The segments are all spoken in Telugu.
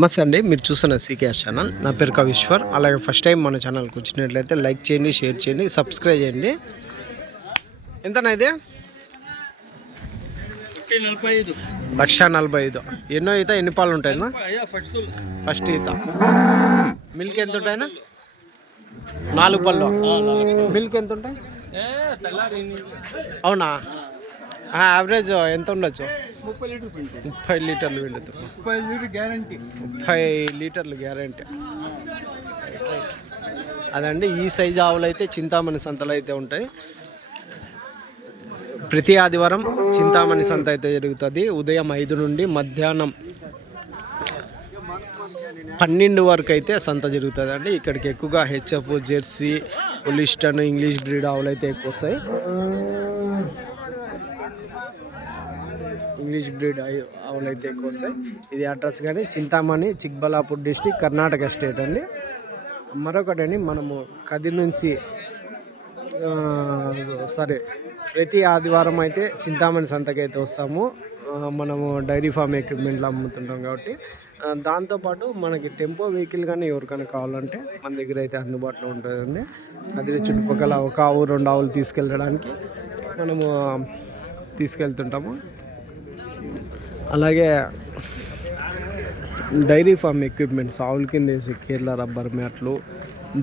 నమస్తే అండి, మీరు చూస్తున్న సీకేఎస్ ఛానల్. నా పేరు కవిశ్వర్. అలాగే ఫస్ట్ టైం మన ఛానల్కి వచ్చినట్లయితే లైక్ చేయండి, షేర్ చేయండి, సబ్స్క్రైబ్ చేయండి. ఎంతనా ఇది? 1,45,000. ఎన్నో ఈత, ఎన్ని పాలు ఉంటాయినా? ఫస్ట్ ఈత. మిల్క్ ఎంత ఉంటాయినా? 4 పళ్ళు. మిల్క్ ఎంత ఉంటాయి? అవునా? యావరేజ్ ఎంత ఉండొచ్చు? 30 లీటర్లు పిండుతుంది. 30 లీటర్లు గ్యారంటీ. అదండి, ఈ సైజు ఆవులు అయితే చింతామణి సంతలు అయితే ఉంటాయి. ప్రతి ఆదివారం చింతామణి సంత అయితే జరుగుతుంది. ఉదయం 5 నుండి మధ్యాహ్నం 12 వరకు అయితే సంత జరుగుతుంది అండి. ఇక్కడికి ఎక్కువగా HF, Jersey, Holstein, English breed ఆవులు అయితే ఎక్కువ వస్తాయి. ఇంగ్లీష్ బ్రీడ్ ఆవులు అయితే ఎక్కువ వస్తాయి. ఇది అడ్రస్ కానీ చింతామణి, చిక్బల్లాపూర్ డిస్టిక్, కర్ణాటక స్టేట్ అండి. మరొకటండి, మనము కదిరి నుంచి ప్రతి ఆదివారం అయితే చింతామణి సంతకి అయితే వస్తాము. మనము డైరీ ఫామ్ ఎక్విప్మెంట్లు అమ్ముతుంటాం కాబట్టి, దాంతోపాటు మనకి టెంపో వెహికల్ కానీ ఎవరికైనా కావాలంటే మన దగ్గర అయితే అందుబాటులో ఉంటుందండి. కదిరి చుట్టుపక్కల 1 ఆవు 2 ఆవులు తీసుకెళ్ళడానికి మనము తీసుకెళ్తుంటాము. అలాగే డైరీ ఫామ్ ఎక్విప్మెంట్స్ ఆవుల కింద వేసే కేరళ రబ్బర్ మ్యాట్లు,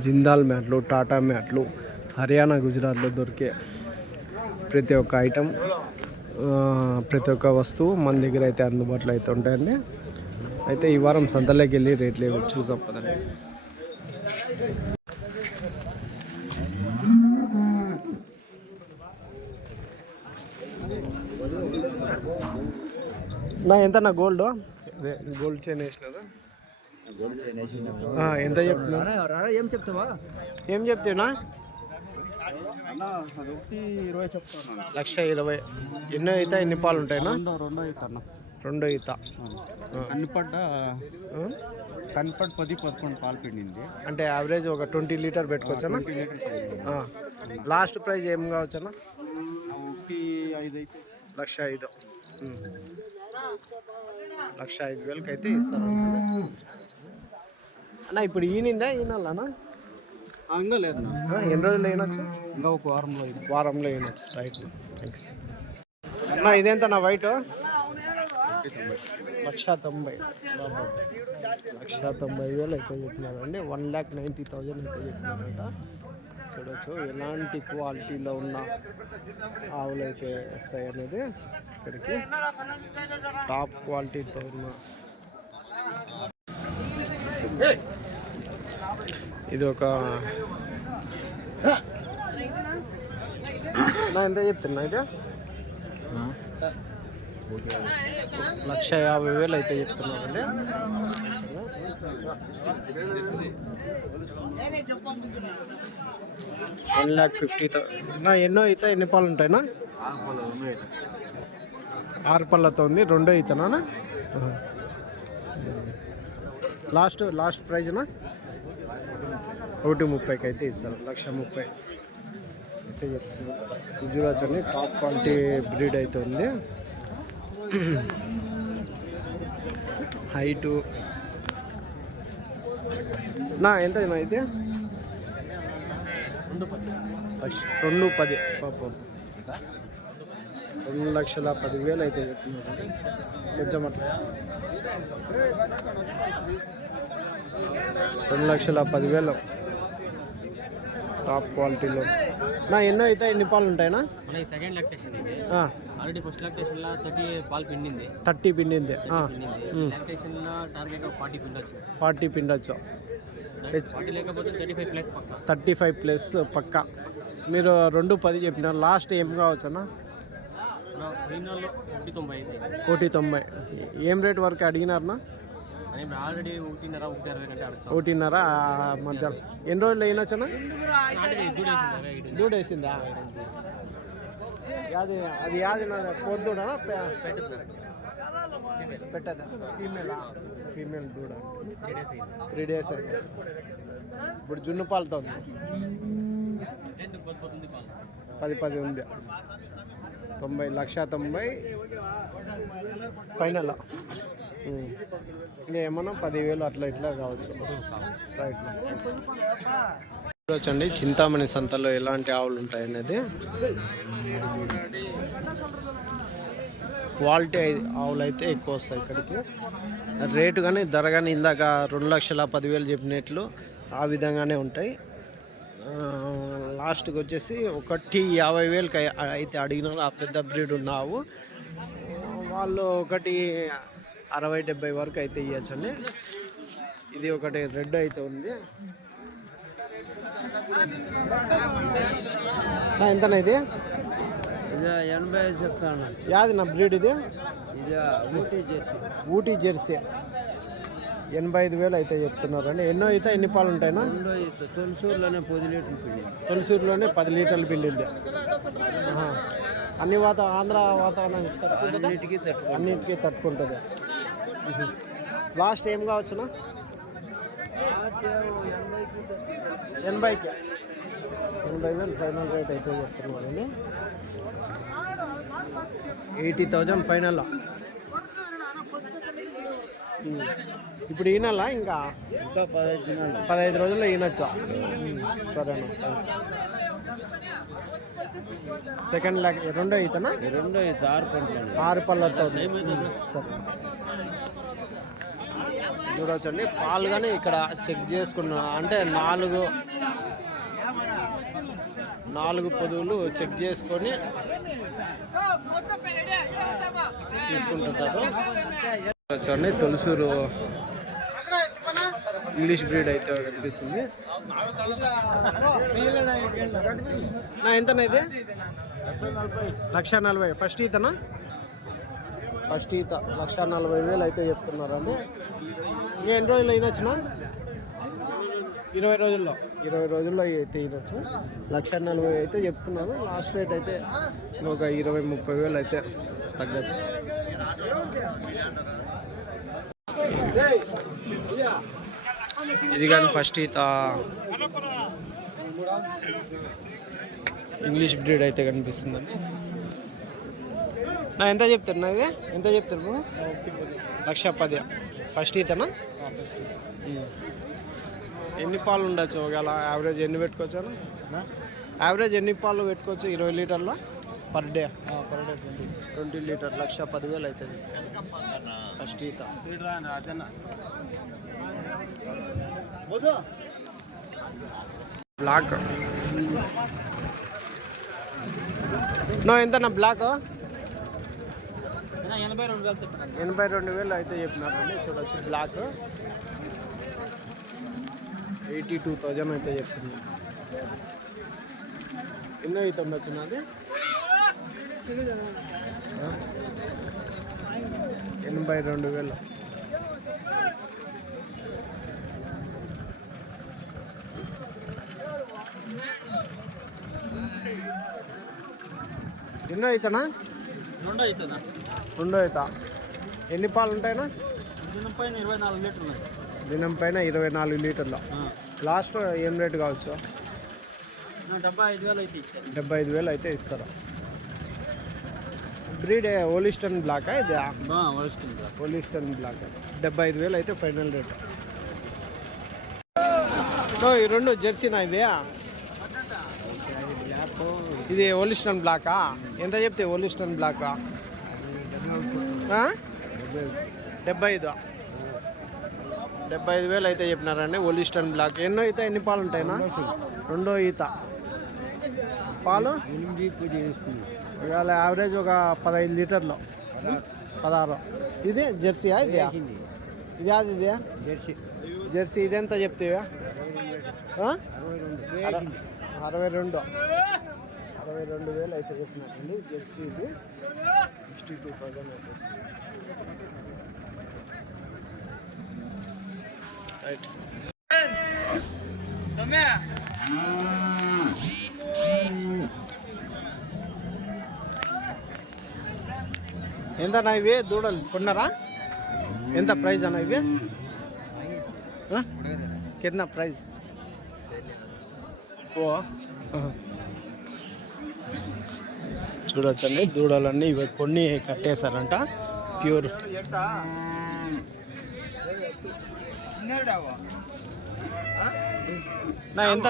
జిందాల్ మ్యాట్లు, టాటా మ్యాట్లు, హర్యానా, గుజరాత్లో దొరికే ప్రతి ఒక్క ఐటమ్, ప్రతి ఒక్క వస్తువు మన దగ్గర అయితే అందుబాటులో అయితే ఉంటాయండి. అయితే ఈ వారం సంతలోకి వెళ్ళి రేట్లు చూసాం పదండి. ఎంత నా గోల్డ్? అదే గోల్డ్ చైన్ వేసినారా? ఎంత చెప్తున్నా? ఏం చెప్తున్నా? 1,20,000. ఎన్నో ఈత, ఎన్ని పాలు ఉంటాయినా? రెండో ఈత. కన్పట్ 10-11 పాలు పిండింది. అంటే యావరేజ్ ఒక 20 లీటర్ పెట్టుకోవచ్చా? లాస్ట్ ప్రైజ్ ఏం కావచ్చన్నా? 1,05,000. 1,05,000 అయితే ఇస్తారు అన్న. ఇప్పుడు ఈనిందా, ఈనాలనా? ఇంకా లేదు. ఎన్ని రోజులు అయినచ్చు? ఇంకా ఒక వారంలో అయినచ్చు. రైట్, థ్యాంక్స్ అన్న. ఇదేంత నా వైట్? 1,90,000. 1,90,000 అయితే చెప్తున్నారండి. 1,90,000 అయితే చెప్తున్నారంట. చూడవచ్చు ఎలాంటి క్వాలిటీలో ఉన్న ఆవులు అయితే వస్తాయి అనేది. ఇక్కడికి టాప్ క్వాలిటీతో ఉన్న ఇది ఒక ఎంత చెప్తున్నా? అయితే 1,50,000 అయితే చెప్తున్నారండి. 1,50,000. ఎన్నో అయితే ఎన్ని పాలు ఉంటాయినా? 6 పళ్ళతో ఉంది. రెండో ఈతనా? లాస్ట్ ప్రైజ్నా? 1,30,000 అయితే ఇస్తారు. 1,30,000 అయితే చెప్తున్నారు. గుజరాత్ టాప్ క్వాలిటీ బ్రీడ్ అయితే ఉంది. హైటు ఎంత అయితే? 2,10,000. పాపం 2,10,000 అయితే చెప్తున్నారు. కొంచెం అట్లా 2,10,000 టాప్ క్వాలిటీలో. ఎన్నో అయితే ఎన్ని పాలు ఉంటాయినా? సెకండ్ లాక్టేషన్ ఇది. ఆల్రెడీ ఫస్ట్ లాక్టేషన్ లో 30 పాలు పిండింది. 30 పిండింది. లాక్టేషన్ లో టార్గెట్ 40 పిండొచ్చు. 40 పిండొచ్చు. 40 లేకపోతే 35+ పక్కా. మీరు 2,10 చెప్పినారు. లాస్ట్ ఏం కావచ్చు అన్న? 1,90,000. ఏం రేట్ వరకు అడిగినారన్నా? ఆల్రెడీ 1,50,000 1,5,000 మధ్యాహ్నం. ఎన్ని రోజులు అయినొచ్చనా? దూడేసిందా? అది యాది పొద్దుడా పెట్టదా? ఫీమేల్ దూడ. 3 days అయింది. ఇప్పుడు జున్ను పాలతో ఉంది. 10 ఉంది. 90,90,000 ఫైనల్. ఇంకా ఏమన్నా 10,000 అట్లా ఇట్లా కావచ్చు. Right thanks. చూడొచ్చండి చింతామణి సంతలో ఎలాంటి ఆవులు ఉంటాయనేది. క్వాలిటీ ఆవులు అయితే ఎక్కువ వస్తాయి ఇక్కడికి. రేటు కానీ ధర కానీ ఇందాక 2,10,000 చెప్పినట్లు ఆ విధంగానే ఉంటాయి. లాస్ట్కి వచ్చేసి 1,50,000 అయితే అడిగినారు. ఆ పెద్ద బ్రీడ్ ఉన్న ఆవు వాళ్ళు 1,60,70 వరకు అయితే ఇవ్వచ్చండి. ఇది ఒకటి రెడ్ అయితే ఉంది. ఎంతనా ఇది? 80 చెప్తాను. యాది నా బ్రీడ్ ఇది? ఊటీ జెర్సీ 85,000 అయితే చెప్తున్నారండి. ఎన్నో అయితే ఎన్ని పాలు ఉంటాయినా? తొలిసూరులోనే 10 లీటర్లు పిండి. తొలిసూరులోనే 10 లీటర్లు పిండింది. అన్ని ఆంధ్ర వాతావరణం అన్నిటికీ తట్టుకుంటుంది. లాస్ట్ ఏం కావచ్చునా? 80,000 ఫైనల్ రేట్ అయితే చెప్తున్నారండి. 80,000 ఫైనల్. ఇప్పుడు ఈనాలా ఇంకా 15 రోజుల్లో ఈనొచ్చా? సరేనా థ్యాంక్స్. సెకండ్ ల్యాక్ రెండో ఈతనా? 6 పళ్ళు అవుతుంది. సరే చూడొచ్చండి. పాలు కానీ ఇక్కడ చెక్ చేసుకున్నా అంటే 4 పొదువులు చెక్ చేసుకొని తీసుకుంటుంటారు. చూడండి తొలిసూరు ఇంగ్లీష్ బ్రీడ్ అయితే కనిపిస్తుంది. ఎంతనా ఇది? 1,40,000 ఫస్ట్ ఈతనా? ఫస్ట్ ఈత 1,40,000 అయితే చెప్తున్నారండి. ఇంకా ఎన్ని రోజుల్లో అయినొచ్చునా? 20 రోజుల్లో అయితే ఈనొచ్చు. 1,40,000 అయితే చెప్తున్నారు. లాస్ట్ రేట్ అయితే ఒక 20,000-30,000 అయితే తగ్గచ్చు. ఇది కానీ ఫస్ట్ ఈత ఇంగ్లీష్ బ్రీడ్ అయితే కనిపిస్తుందండి. ఎంత చెప్తారు నా ఇది? ఎంత చెప్తారు? 1,10,000 ఫస్ట్ ఈతనా? ఎన్ని పాలు ఉండొచ్చు? ఒకవేళ యావరేజ్ ఎన్ని పెట్టుకోవచ్చు? యావరేజ్ ఎన్ని పాలు పెట్టుకోవచ్చు? 20 లీటర్ల పర్ డే 20 లీటర్ 1,10,000 అవుతుంది ఫస్ట్ ఈత. బ్లాక్ ఎంత నా బ్లాక్? 82,000 అయితే చెప్పినారండి. చూడొచ్చు బ్లాక్ 82,000 అయితే చెప్తుంది. ఎన్నో అయితే ఉండొచ్చు నాది? 82,000. ఎన్నో అవుతానా? రెండో అవుతా. ఎన్ని పాలు ఉంటాయినా? దినం పైన 24 లీటర్లు. దినం పైన 24 లీటర్లు. లాస్ట్ ఏం రేటు కావచ్చు? 75,000 అయితే. 75,000 అయితే ఇస్తారా? బ్రీడ్ ఓలిస్టన్ బ్లాకా ఇది? ఓలిస్టన్ బ్లాక్ 75,000 అయితే ఫైనల్ రేట్. ఈ రెండు జెర్సీనా ఇవి? ఇది ఓలిస్టన్ బ్లాకా? ఎంత చెప్తే ఓలిస్టన్ బ్లాకా? 75,000 అయితే చెప్పినారండి ఓలిస్టన్ బ్లాక్. ఎన్నో ఈత ఎన్ని పాలు ఉంటాయినా? రెండో ఈత పాలు 8 ఇవాళ యావరేజ్ ఒక 15 లీటర్లు 16. ఇది జెర్సీయా? ఇది ఇది అది ఇది జెర్సీ. ఇది ఎంత చెప్తేవా? 62,000 అయితే చెప్పినట్టండి జెర్సీ. ఇది 62,000 అయితే. రైట్. ఎంత అన్న ఇవి దూడలు కొన్నారా? ఎంత ప్రైస్ అన్న ఇవి? కింద ప్రైస్ చూడొచ్చండి. దూడలన్నీ ఇవి కొన్ని కట్టేశారంట. ప్యూర్ నా ఎంత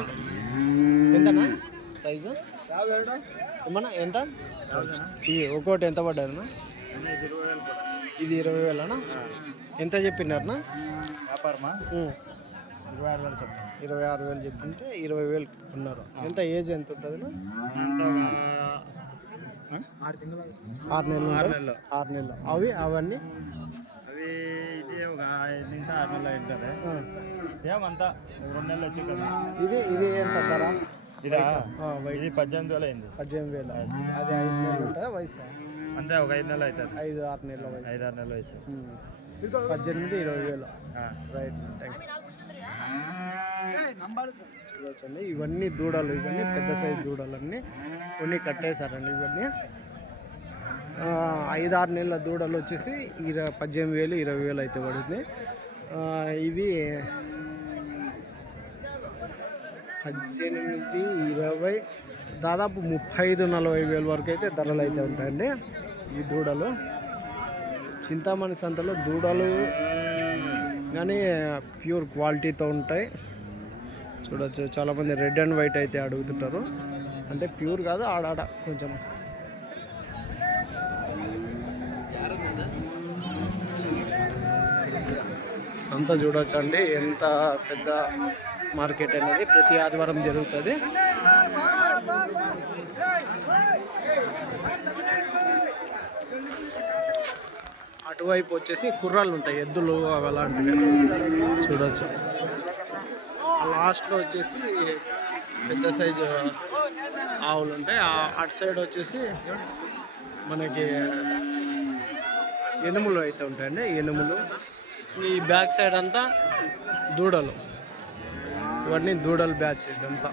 ఎంతనా ప్రైస్ ఏమన్నా ఎంత ఇది ఒక్కోటి ఎంత పడ్డదన్నా ఇది 20,000నా ఎంత చెప్పినారనా వ్యాపారమా 26,000 చెప్తుంటే 20,000 అన్నారు ఎంత ఏజ్ ఎంత ఉంటుంది 6 నెలలు 6 నెలలు అవన్నీ అవి ఇది ఒక 5 నుంచి 6 నెలలు ఉంటుంది సేమ్ అంతా 2 నెలలు వచ్చి కదా ఇది ఎంత ధర ఇదా ఇది 18,000 అయింది 18,000 అది 5 నెలలు ఉంటుందా వయసు అంతే ఒక 5 నెలలు అవుతుంది 5-6 నెలల వయసు 5-6 నెలల వయసు 18,000-20,000 రైట్ థ్యాంక్స్. చూడొచ్చండి ఇవన్నీ దూడలు, ఇవన్నీ పెద్ద సైజు దూడలన్నీ కొన్ని కట్టేశారండి. ఇవన్నీ 5-6 నెలల దూడలు వచ్చేసి 18,000-20,000 అయితే పడుతుంది. ఇవి 18-20 దాదాపు 35-40,000 వరకు అయితే ధరలు అయితే ఉంటాయండి ఈ దూడలు. చింతామణి సంతలో దూడలు కానీ ప్యూర్ క్వాలిటీతో ఉంటాయి. చూడొచ్చు చాలామంది రెడ్ అండ్ వైట్ అయితే అడుగుతుంటారు, అంటే ప్యూర్ కాదు ఆడాడ కొంచెం. సంత చూడొచ్చండి ఎంత పెద్ద మార్కెట్ అనేది ప్రతి ఆదివారం జరుగుతుంది. అటువైపు వచ్చేసి కుర్రాళ్ళు ఉంటాయి, ఎద్దులు అవి అలాంటివి చూడొచ్చు. లాస్ట్లో వచ్చేసి పెద్ద సైజు ఆవులు ఉంటాయి. అటు సైడ్ వచ్చేసి మనకి ఎనుములు అయితే ఉంటాయండి, ఎనుములు. ఈ బ్యాక్ సైడ్ అంతా దూడలు, ఇవన్నీ దూడల బ్యాచ్ ఇదంతా.